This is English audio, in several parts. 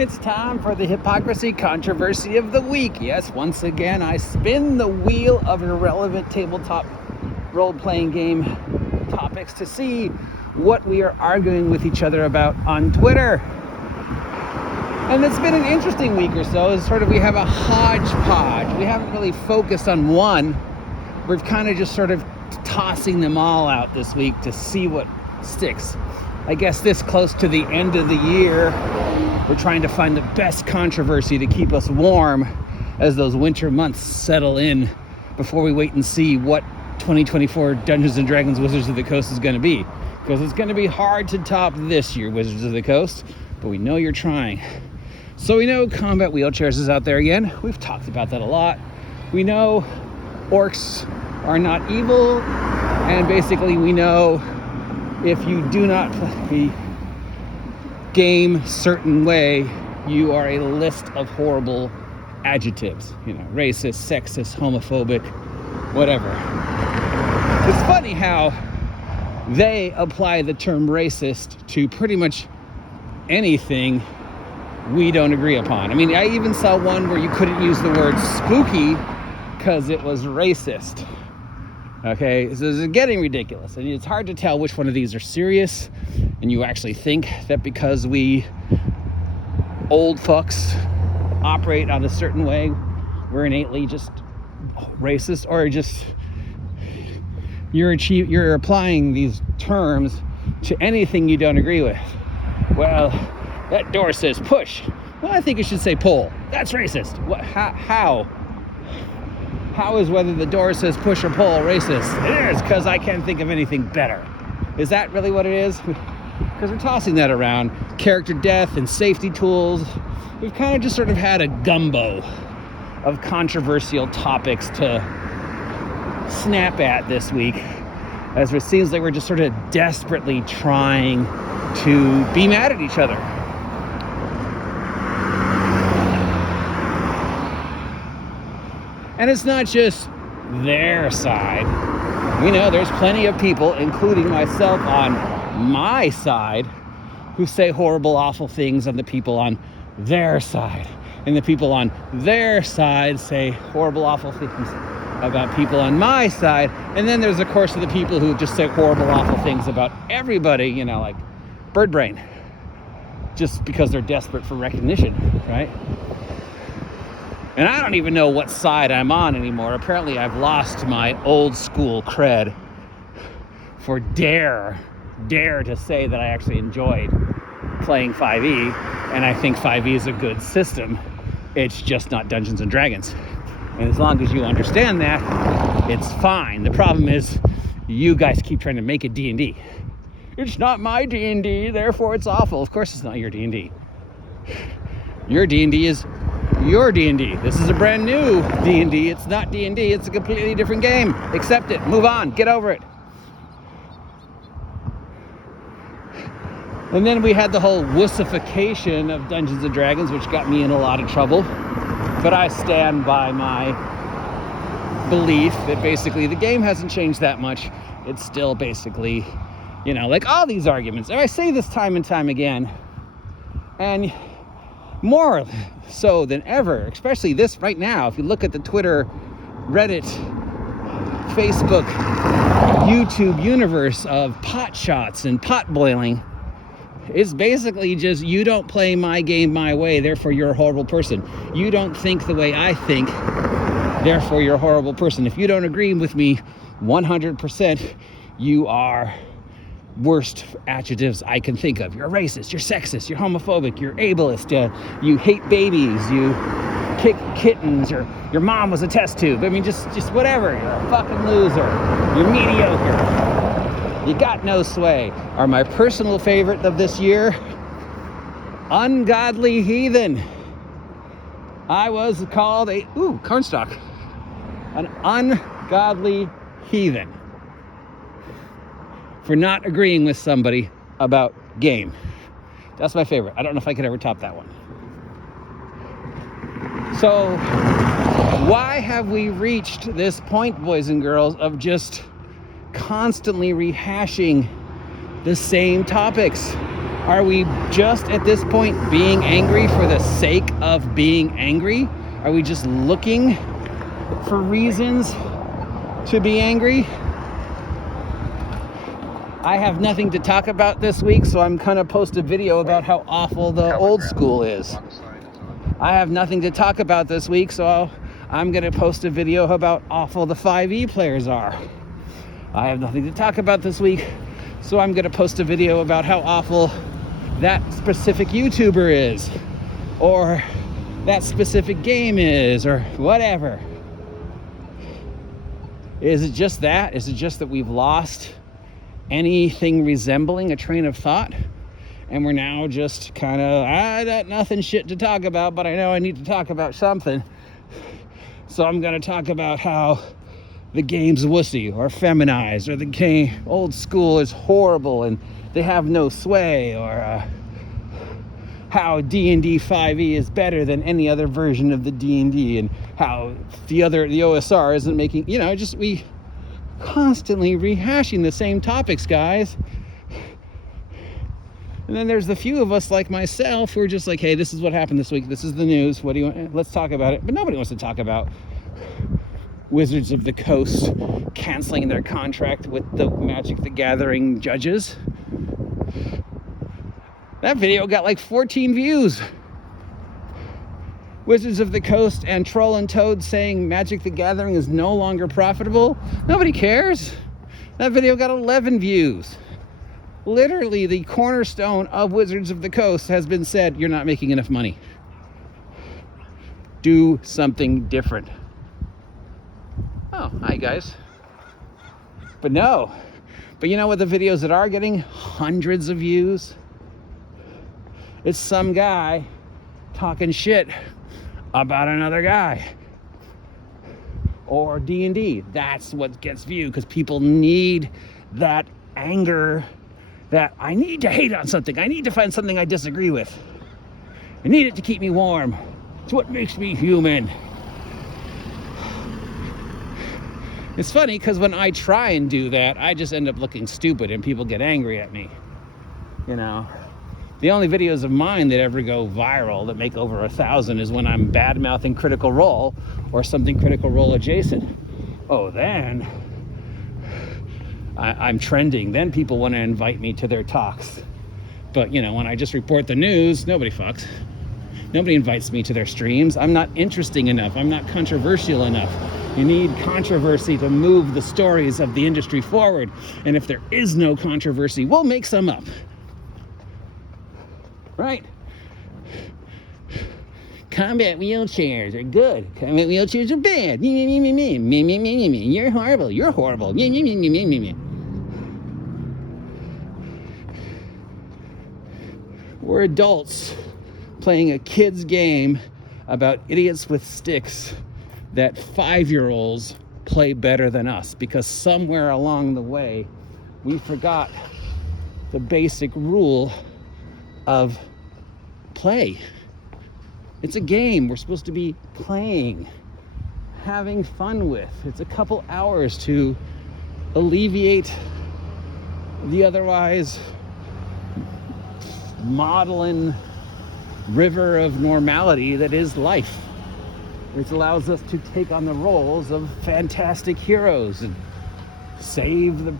It's time for the hypocrisy controversy of the week. Yes, once again, I spin the wheel of irrelevant tabletop role-playing game topics to see what we are arguing with each other about on Twitter. And it's been an interesting week or so. It's sort of, we have a hodgepodge. We haven't really focused on one. We're kind of just sort of tossing them all out this week to see what sticks. I guess this close to the end of the year, we're trying to find the best controversy to keep us warm as those winter months settle in before we wait and see what 2024 Dungeons & Dragons Wizards of the Coast is going to be. Because it's going to be hard to top this year Wizards of the Coast, but we know you're trying. So we know Combat Wheelchairs is out there again. We've talked about that a lot. We know orcs are not evil, and basically we know if you do not play game certain way, you are a list of horrible adjectives. You know, racist, sexist, homophobic, whatever. It's funny how they apply the term racist to pretty much anything we don't agree upon. I mean, I even saw one where you couldn't use the word spooky because it was racist. Okay, so this is getting ridiculous, and it's hard to tell which one of these are serious, and you actually think that because we old fucks operate on a certain way, we're innately just racist, or just you're applying these terms to anything you don't agree with. Well, that door says push. Well, I think it should say pull. That's racist. What? How? How is whether the door says push or pull racist? It is, because I can't think of anything better. Is that really what it is? Because we're tossing that around. Character death and safety tools. We've kind of just sort of had a gumbo of controversial topics to snap at this week, as it seems like we're just sort of desperately trying to be mad at each other. And it's not just their side. We know there's plenty of people, including myself on my side, who say horrible, awful things on the people on their side. And the people on their side say horrible, awful things about people on my side. And then there's, of course, the people who just say horrible, awful things about everybody, you know, like Bird Brain, just because they're desperate for recognition, right? And I don't even know what side I'm on anymore. Apparently I've lost my old school cred for dare to say that I actually enjoyed playing 5e, and I think 5e is a good system. It's just not Dungeons & Dragons. And as long as you understand that, it's fine. The problem is you guys keep trying to make it D&D. It's not my D&D, therefore it's awful. Of course it's not your D&D. Your D&D is your D&D. This is a brand new D&D. It's not D&D. It's a completely different game. Accept it. Move on. Get over it. And then we had the whole wussification of Dungeons & Dragons, which got me in a lot of trouble. But I stand by my belief that basically the game hasn't changed that much. It's still basically, you know, like all these arguments. And I say this time and time again. And more so than ever, especially this right now, if you look at the Twitter, Reddit, Facebook, YouTube universe of pot shots and pot boiling, it's basically just, you don't play my game my way, therefore you're a horrible person. You don't think the way I think, therefore you're a horrible person. If you don't agree with me 100%, you are worst adjectives I can think of. You're racist, you're sexist, you're homophobic, you're ableist, you hate babies, you kick kittens, your mom was a test tube. I mean, just whatever. You're a fucking loser. You're mediocre. You got no sway. Or my personal favorite of this year, ungodly heathen. I was called cornstalk. An ungodly heathen for not agreeing with somebody about game. That's my favorite. I don't know if I could ever top that one. So, why have we reached this point, boys and girls, of just constantly rehashing the same topics? Are we just at this point being angry for the sake of being angry? Are we just looking for reasons to be angry? I have nothing to talk about this week, so I'm gonna post a video about how awful the old school is. I have nothing to talk about this week, so I'm gonna post a video about how awful the 5e players are. I have nothing to talk about this week, so I'm gonna post a video about how awful that specific YouTuber is, or that specific game is, or whatever. Is it just that? Is it just that we've lost anything resembling a train of thought, and we're now just kind of, I got nothing shit to talk about, but I know I need to talk about something, so I'm going to talk about how the game's wussy or feminized, or the game old school is horrible and they have no sway, or how D&D 5e is better than any other version of the D&D, and how the OSR isn't making, we constantly rehashing the same topics, guys. And then there's the few of us like myself who are just like, hey, this is what happened this week, this is the news, what do you want? Let's talk about it. But nobody wants to talk about Wizards of the Coast canceling their contract with the Magic the Gathering judges. That video got like 14 views. Wizards of the Coast and Troll and Toad saying Magic the Gathering is no longer profitable. Nobody cares. That video got 11 views. Literally, the cornerstone of Wizards of the Coast has been said, you're not making enough money. Do something different. Oh, hi guys. But no. But you know what the videos that are getting hundreds of views? It's some guy talking shit about another guy, or D&D. That's what gets viewed, because people need that anger, that I need to hate on something, I need to find something I disagree with, I need it to keep me warm. It's what makes me human. It's funny because when I try and do that, I just end up looking stupid and people get angry at me. The only videos of mine that ever go viral that make over 1,000 is when I'm bad-mouthing Critical Role or something Critical Role adjacent. Oh, then I'm trending. Then people want to invite me to their talks. But, when I just report the news, nobody fucks. Nobody invites me to their streams. I'm not interesting enough. I'm not controversial enough. You need controversy to move the stories of the industry forward. And if there is no controversy, we'll make some up. Right? Combat wheelchairs are good. Combat wheelchairs are bad. Me. You're horrible. You're horrible. Me. We're adults playing a kid's game about idiots with sticks that 5-year-olds play better than us, because somewhere along the way we forgot the basic rule of play. It's a game we're supposed to be playing, having fun with. It's a couple hours to alleviate the otherwise maudlin river of normality that is life. It allows us to take on the roles of fantastic heroes and save the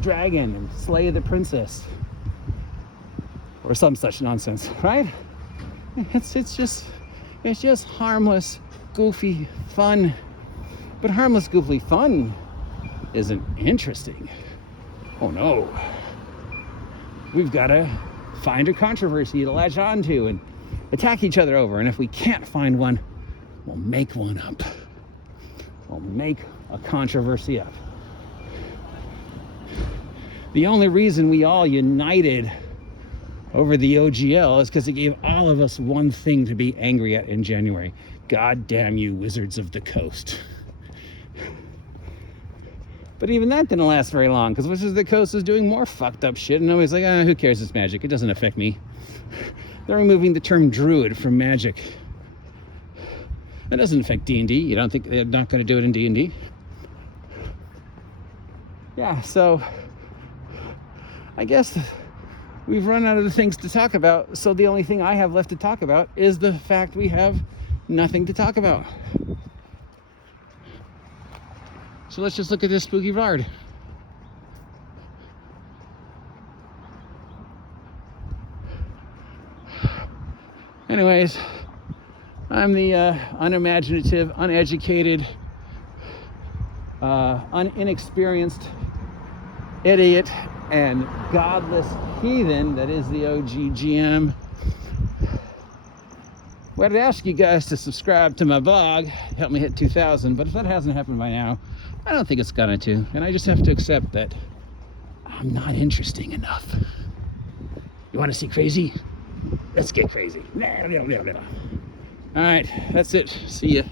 dragon and slay the princess, or some such nonsense, right? It's just harmless, goofy fun. But harmless, goofy fun isn't interesting. Oh no. We've got to find a controversy to latch on to and attack each other over. And if we can't find one, we'll make one up. We'll make a controversy up. The only reason we all united over the OGL is because it gave all of us one thing to be angry at in January. God damn you, Wizards of the Coast. But even that didn't last very long, because Wizards of the Coast is doing more fucked up shit, and nobody's like, who cares, it's Magic, it doesn't affect me. They're removing the term druid from Magic. That doesn't affect D&D. You don't think they're not going to do it in D&D? Yeah, so I guess we've run out of the things to talk about. So the only thing I have left to talk about is the fact we have nothing to talk about. So let's just look at this spooky Vard. Anyways, I'm the unimaginative, uneducated, inexperienced idiot and godless heathen that is the OG GM. Well, I'd ask you guys to subscribe to my blog, help me hit 2,000, but if that hasn't happened by now, I don't think it's gonna to, and I just have to accept that I'm not interesting enough. You wanna see crazy? Let's get crazy. All right, that's it. See ya.